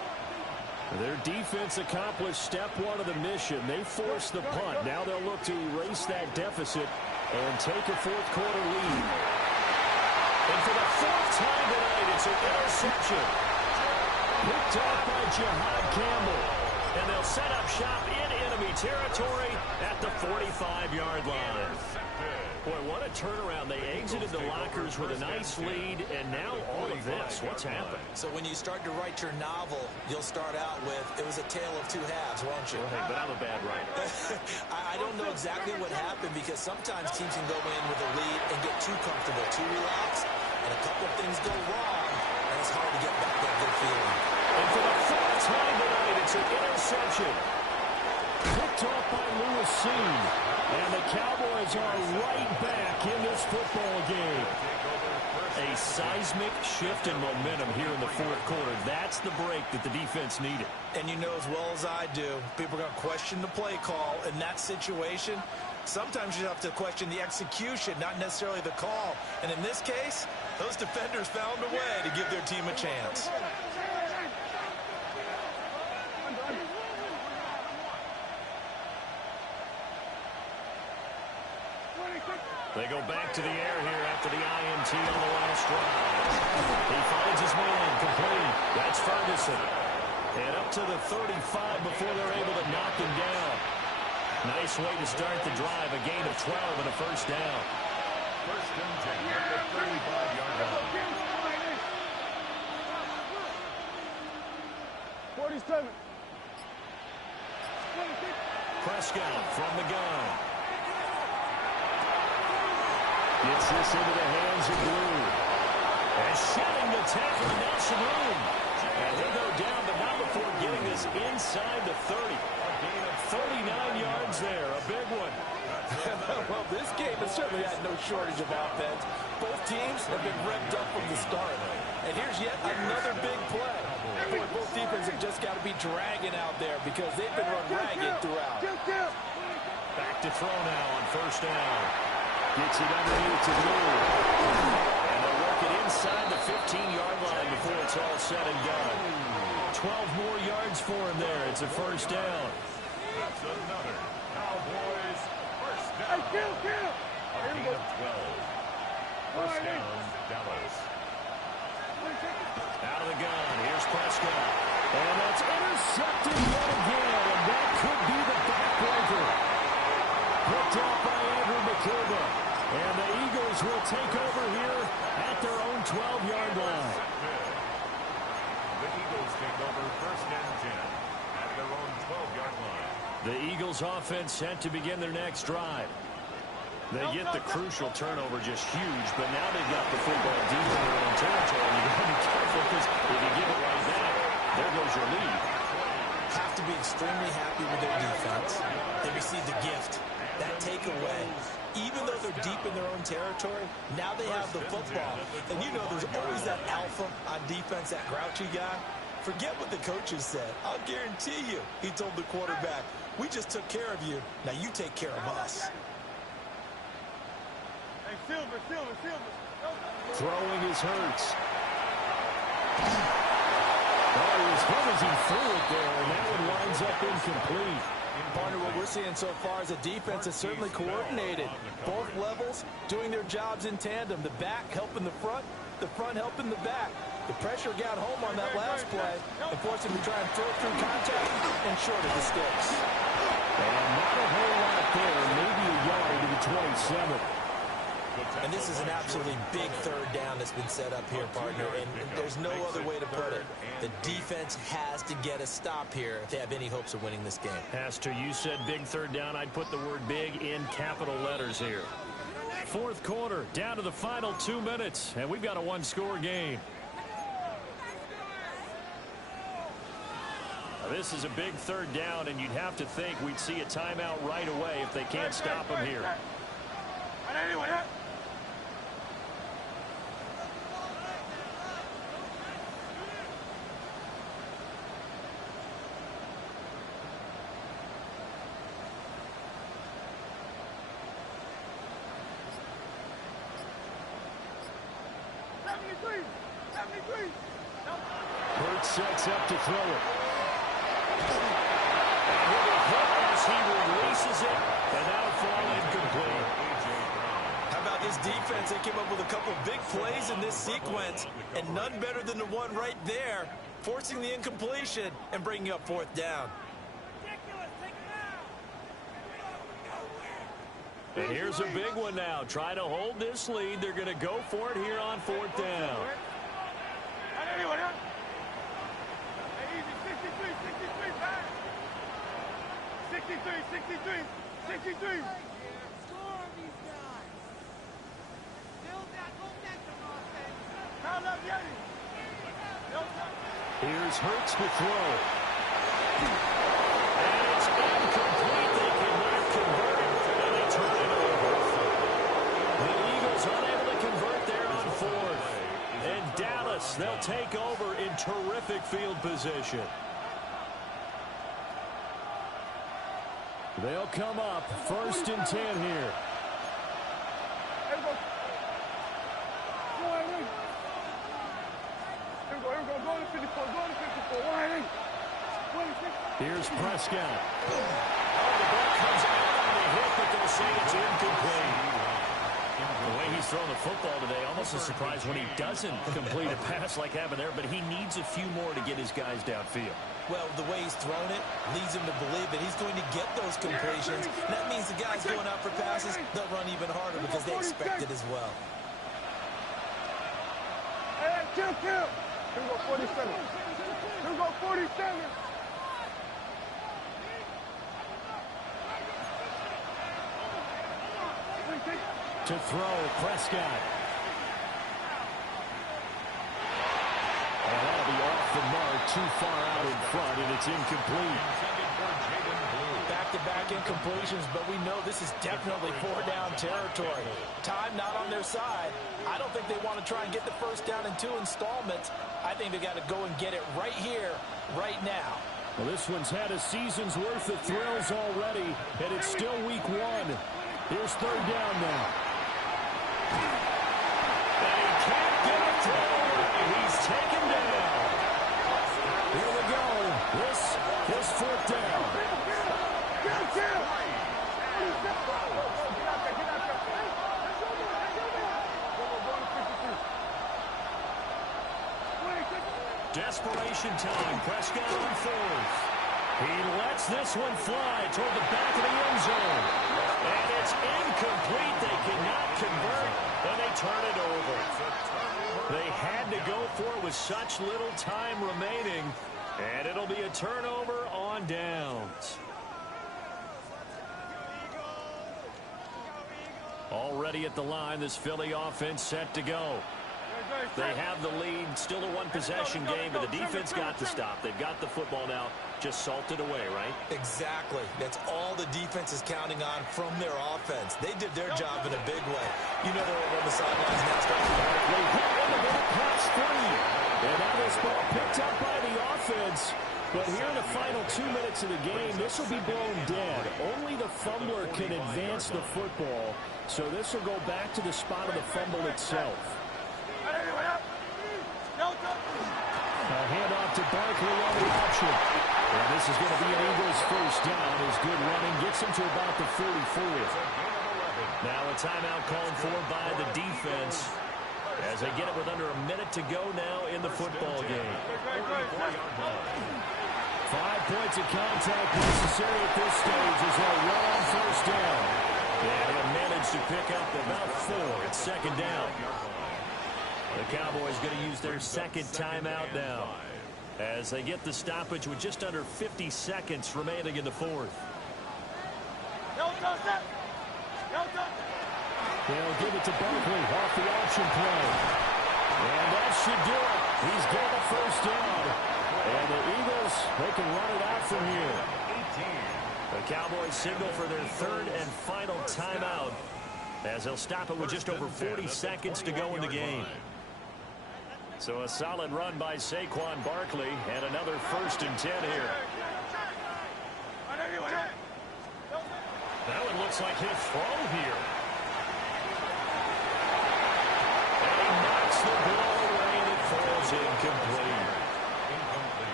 Their defense accomplished step 1 of the mission. They forced the punt. Now they'll look to erase that deficit and take a fourth quarter lead. And for the 4th time tonight, it's an interception. Picked off by Jihad Campbell. And they'll set up shop in enemy territory at the 45-yard line. Boy, what a turnaround. They exited the lockers with a nice lead, and now all of this. What's happened? So when you start to write your novel, you'll start out with, it was a tale of 2 halves, won't you? Right, but I'm a bad writer. I don't know exactly what happened because sometimes teams can go in with a lead and get too comfortable, too relaxed, and a couple of things go wrong, and it's hard to get back that good feeling. And for the 4th time tonight, it's an interception. Picked off by Lewis Seen. And the Cowboys are right back in this football game. A seismic shift in momentum here in the fourth quarter. That's the break that the defense needed. And you know as well as I do, people are going to question the play call in that situation. Sometimes you have to question the execution, not necessarily the call. And in this case, those defenders found a way to give their team a chance. They go back to the air here after the INT on the last drive. He finds his man complete. That's Ferguson. And up to the 35 before they're able to knock him down. Nice way to start the drive. A gain of 12 and a 1st down. 1st and 10 at the 35-yard line. 47. Prescott from the gun. Gets this into the hands of Blue. And shedding the tackle, Nelson Room. And he'll go down, but not before getting this inside the 30. A gain of 39 yards there. A big one. Well, this game has certainly had no shortage of offense. Both teams have been revved up from the start. And here's yet another big play. Boy, both defenses have just got to be dragging out there because they've been run ragged throughout. Back to throw now on first down. Gets it underneath to Moore. And they'll work it inside the 15-yard line before it's all said and done. 12 more yards for him there. It's a first down. That's another Cowboys first down. Kill. A gain of 12. First down, Dallas. Out of the gun. Here's Prescott. And that's intercepted yet again. And that could be the backbreaker. Picked off by Andrew McKilva. And the Eagles will take over here at their own 12-yard line. The Eagles take over first and 10 at their own 12-yard line. The Eagles offense set to begin their next drive. They get the crucial turnover, just huge, but now they've got the football deep in their own territory. You've got to be careful because if you give it right back, there goes your lead. Have to be extremely happy with their defense. They received a gift. That takeaway, even though they're deep in their own territory, now they have the football. And you know there's always that alpha on defense, that grouchy guy. Forget what the coaches said. I'll guarantee you, he told the quarterback, we just took care of you. Now you take care of us. Hey, Silver. Throwing is Hurts. Oh, as hard as he threw it there, and that one winds up incomplete. Partner, what we're seeing so far is a defense is certainly coordinated. Both levels doing their jobs in tandem. The back helping the front helping the back. The pressure got home on that last play and forced him to try and throw through contact and short of the sticks. And not a whole lot there, maybe a yard to the 27. And this is an absolutely big third down that's been set up here, partner, and there's no other way to put it. The defense has to get a stop here if they have any hopes of winning this game. Pastor, you said big third down. I'd put the word big in capital letters here. Fourth quarter, down to the final 2 minutes, and we've got a one-score game. Now, this is a big third down, and you'd have to think we'd see a timeout right away if they can't stop him here. Hurts sets up to throw it. And with a hit as he releases it, and that'll fall incomplete. How about this defense? They came up with a couple big plays in this sequence, and none better than the one right there, forcing the incompletion and bringing up fourth down. And here's a big one now. Trying to hold this lead. They're going to go for it here on fourth down. 63. Here's Hurts to throw. And it's incomplete. They cannot convert it, and they turn it over. The Eagles unable to convert there on fourth. And Dallas, they'll take over in terrific field position. They'll come up first and 10 here. Here's Prescott. Oh, the ball comes out on the hit, but they'll say it's incomplete. The way he's throwing the football today, almost a surprise when he doesn't complete a pass like happened there, but he needs a few more to get his guys downfield. Well, the way he's thrown it leads him to believe that he's going to get those completions. And that means the guys going out for passes, they'll run even harder because they expect it as well. Hey, kill. Here we go, 47. Here we go, 47. To throw, Prescott. And that'll be off the mark too far out in front, and it's incomplete. Back-to-back incompletions, but we know this is definitely four-down territory. Time not on their side. I don't think they want to try and get the first down in 2 installments. I think they got to go and get it right here, right now. Well, this one's had a season's worth of thrills already, and it's still week 1. Here's third down now. And he can't get it through. He's taken down. Here we go. This is fourth down. Desperation time. Prescott on fourth. He lets this one fly toward the back of the end zone. And it's incomplete. They cannot convert, and they turn it over. They had to go for it with such little time remaining, and it'll be a turnover on downs. Already at the line, this Philly offense set to go. They have the lead, still a one-possession game, but the defense got to stop. They've got the football now, just salted away, right? Exactly. That's all the defense is counting on from their offense. They did their job in a big way. You know they're over on the sidelines now. They hit in the middle, pass free. And now this ball picked up by the offense. But here in the final 2 minutes of the game, this will be blown dead. Only the fumbler can advance the football, so this will go back to the spot of the fumble itself. A handoff to Barkley on the option. And this is going to be an Eagles first down. His good running gets him to about the 44. Now a timeout called for by the defense as they get it with under a minute to go now in the football game. 5 points of contact necessary at this stage as they run on first down. And he'll manage to pick up about 4 at second down. The Cowboys going to use their second timeout now as they get the stoppage with just under 50 seconds remaining in the fourth. They'll give it to Barkley off the option play. And that should do it. He's got a first down. And the Eagles, they can run it out from here. The Cowboys signal for their third and final timeout as they'll stop it with just over 40 seconds to go in the game. So a solid run by Saquon Barkley and another 1st and 10 here. That one looks like he'll throw here. And he knocks the ball away and it falls incomplete.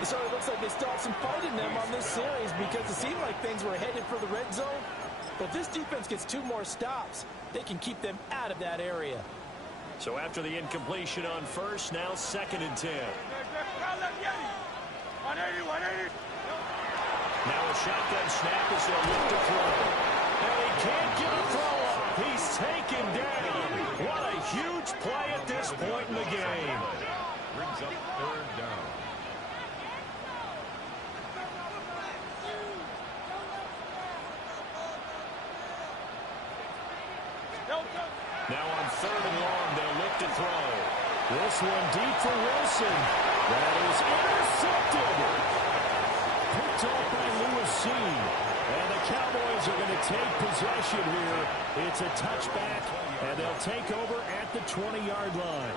So it looks like they stopped some fight in them on this series because it seemed like things were headed for the red zone. But this defense gets 2 more stops. They can keep them out of that area. So after the incompletion on first, now 2nd and 10. Now a shotgun snap as they'll look to throw. And he can't get a throw up. He's taken down. What a huge play at this point in the game. Brings up third down. Now on 3rd and long, they'll look to throw. This one deep for Wilson. That is intercepted. Picked off by Lewis Cine. And the Cowboys are going to take possession here. It's a touchback, and they'll take over at the 20-yard line.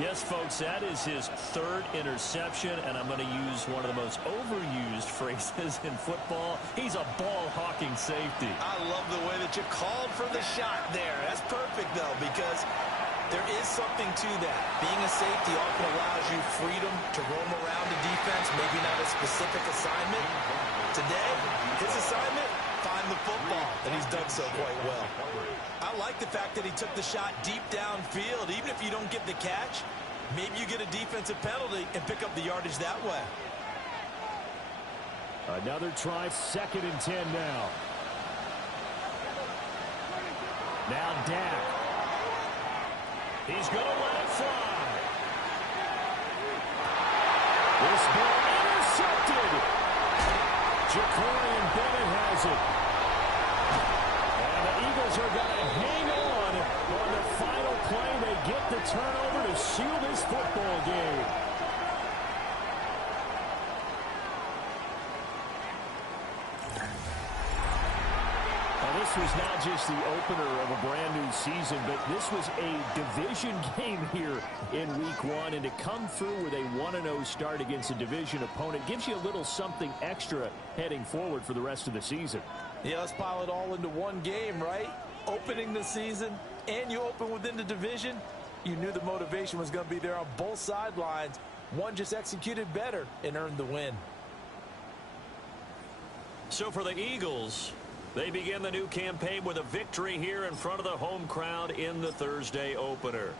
Yes, folks, that is his 3rd interception, and I'm going to use one of the most overused phrases in football. He's a ball-hawking safety. I love the way that you called for the shot there. That's perfect, though, because there is something to that. Being a safety often allows you freedom to roam around the defense, maybe not a specific assignment. Today, his assignment, find the football, and he's done so quite well. I like the fact that he took the shot deep downfield. Even if you don't get the catch, maybe you get a defensive penalty and pick up the yardage that way. Another try, 2nd and 10 now. Now Dak. He's going to let it fly. This ball intercepted. Jacorian Bennett has it. And the Eagles are going to hang on the final play. They get the turnover to seal this football game. this was not just the opener of a brand new season, but this was a division game here in week 1. And to come through with a 1-0 start against a division opponent gives you a little something extra heading forward for the rest of the season. Yeah, let's pile it all into one game, right? Opening the season, and you open within the division. You knew the motivation was going to be there on both sidelines. One just executed better and earned the win. So for the Eagles, they begin the new campaign with a victory here in front of the home crowd in the Thursday opener.